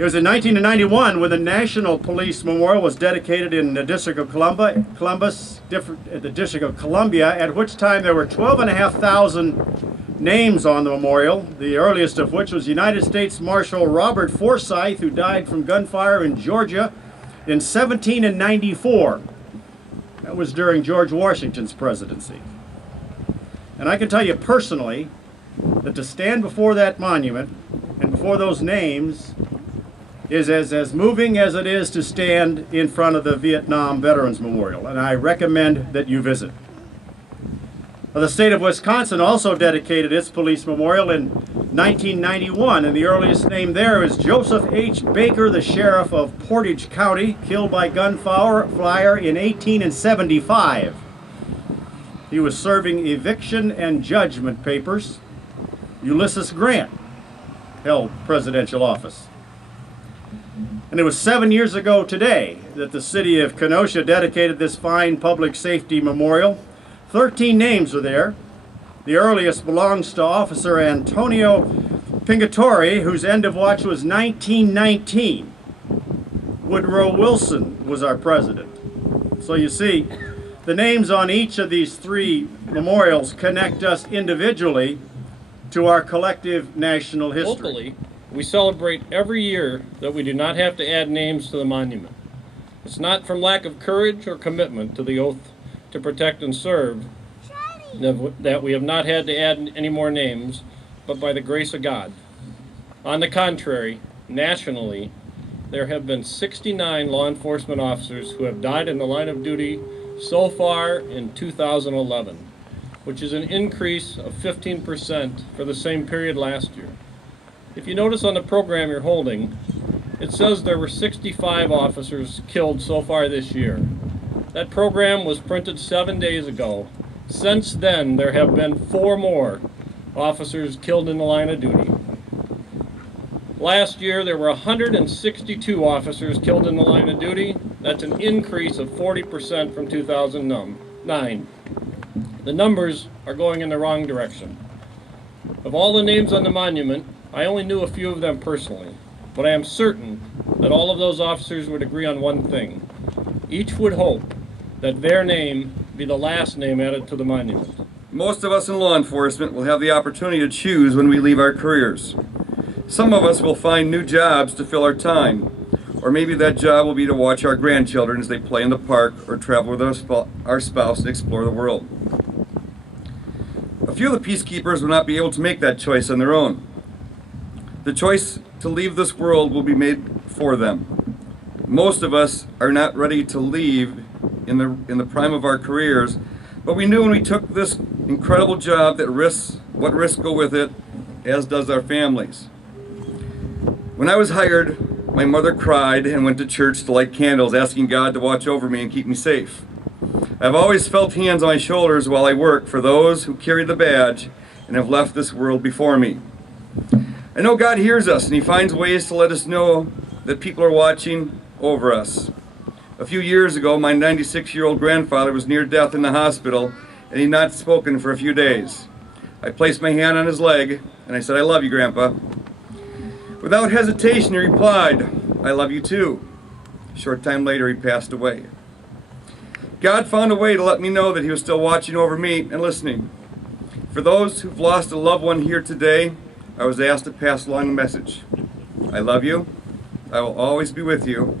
It was in 1991 when the National Police Memorial was dedicated in the District of Columbia, at which time there were 12,500 names on the memorial, the earliest of which was United States Marshal Robert Forsyth, who died from gunfire in Georgia in 1794. That was during George Washington's presidency. And I can tell you personally that to stand before that monument and before those names is as moving as it is to stand in front of the Vietnam Veterans Memorial, and I recommend that you visit. The state of Wisconsin also dedicated its police memorial in 1991, and the earliest name there is Joseph H. Baker, the sheriff of Portage County, killed by gunfire in 1875. He was serving eviction and judgment papers. Ulysses Grant held presidential office. And it was 7 years ago today that the city of Kenosha dedicated this fine public safety memorial. 13 names are there. The earliest belongs to Officer Antonio Pingatore, whose end of watch was 1919. Woodrow Wilson was our president. So you see, the names on each of these three memorials connect us individually to our collective national history. Locally, we celebrate every year that we do not have to add names to the monument. It's not from lack of courage or commitment to the oath to protect and serve that we have not had to add any more names, but by the grace of God. On the contrary, nationally, there have been 69 law enforcement officers who have died in the line of duty so far in 2011, which is an increase of 15% for the same period last year. If you notice on the program you're holding, it says there were 65 officers killed so far this year. That program was printed 7 days ago. Since then, there have been 4 more officers killed in the line of duty. Last year, there were 162 officers killed in the line of duty. That's an increase of 40% from 2009. The numbers are going in the wrong direction. Of all the names on the monument, I only knew a few of them personally, but I am certain that all of those officers would agree on one thing. Each would hope that their name be the last name added to the monument. Most of us in law enforcement will have the opportunity to choose when we leave our careers. Some of us will find new jobs to fill our time, or maybe that job will be to watch our grandchildren as they play in the park or travel with our spouse and explore the world. A few of the peacekeepers will not be able to make that choice on their own. The choice to leave this world will be made for them. Most of us are not ready to leave in the prime of our careers, but we knew when we took this incredible job that what risks go with it, as does our families. When I was hired, my mother cried and went to church to light candles, asking God to watch over me and keep me safe. I've always felt hands on my shoulders while I work for those who carry the badge and have left this world before me. I know God hears us, and He finds ways to let us know that people are watching over us. A few years ago, my 96-year-old grandfather was near death in the hospital, and he had not spoken for a few days. I placed my hand on his leg, and I said, "I love you, Grandpa." Without hesitation, he replied, "I love you too." A short time later, he passed away. God found a way to let me know that He was still watching over me and listening. For those who've lost a loved one here today, I was asked to pass along a message. I love you, I will always be with you,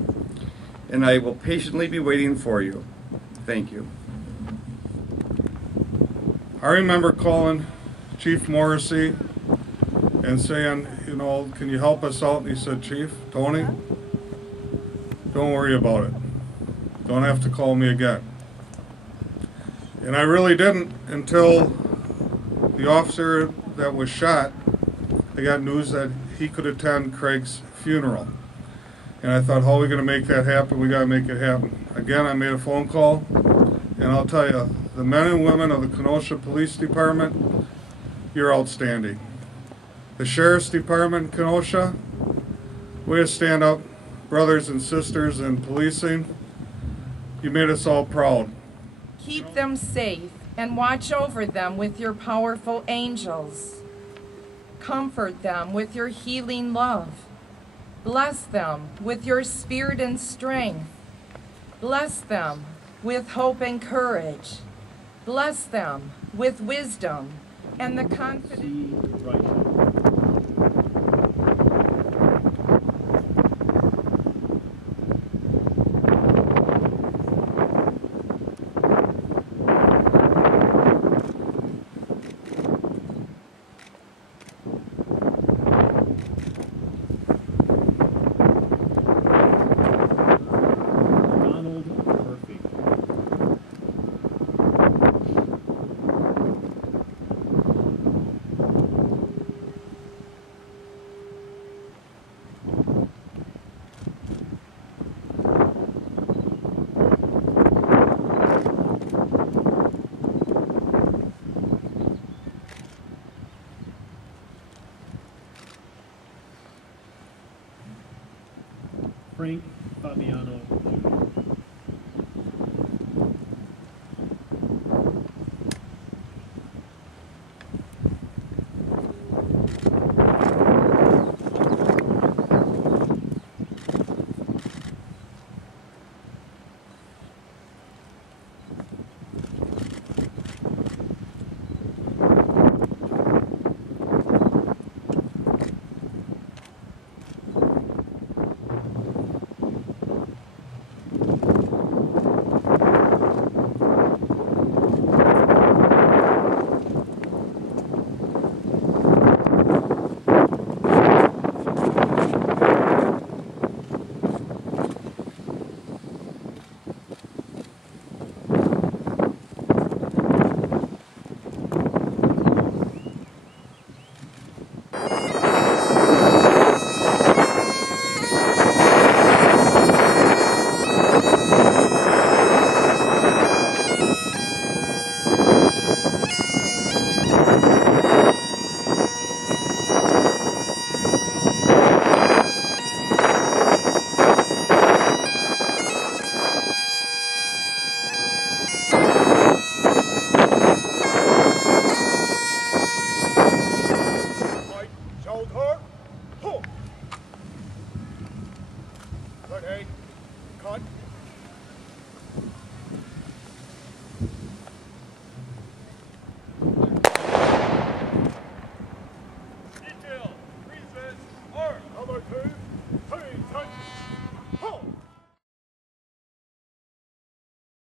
and I will patiently be waiting for you. Thank you. I remember calling Chief Morrissey and saying, you know, can you help us out? And he said, "Chief, Tony, don't worry about it. Don't have to call me again." And I really didn't until the officer that was shot, I got news that he could attend Craig's funeral. And I thought, how are we going to make that happen? We got to make it happen. Again, I made a phone call, and I'll tell you, the men and women of the Kenosha Police Department, you're outstanding. The Sheriff's Department in Kenosha, way to stand up, brothers and sisters in policing. You made us all proud. Keep them safe and watch over them with your powerful angels. Comfort them with your healing love. Bless them with your spirit and strength. Bless them with hope and courage. Bless them with wisdom and the confidence. Frank Fabiano Jr.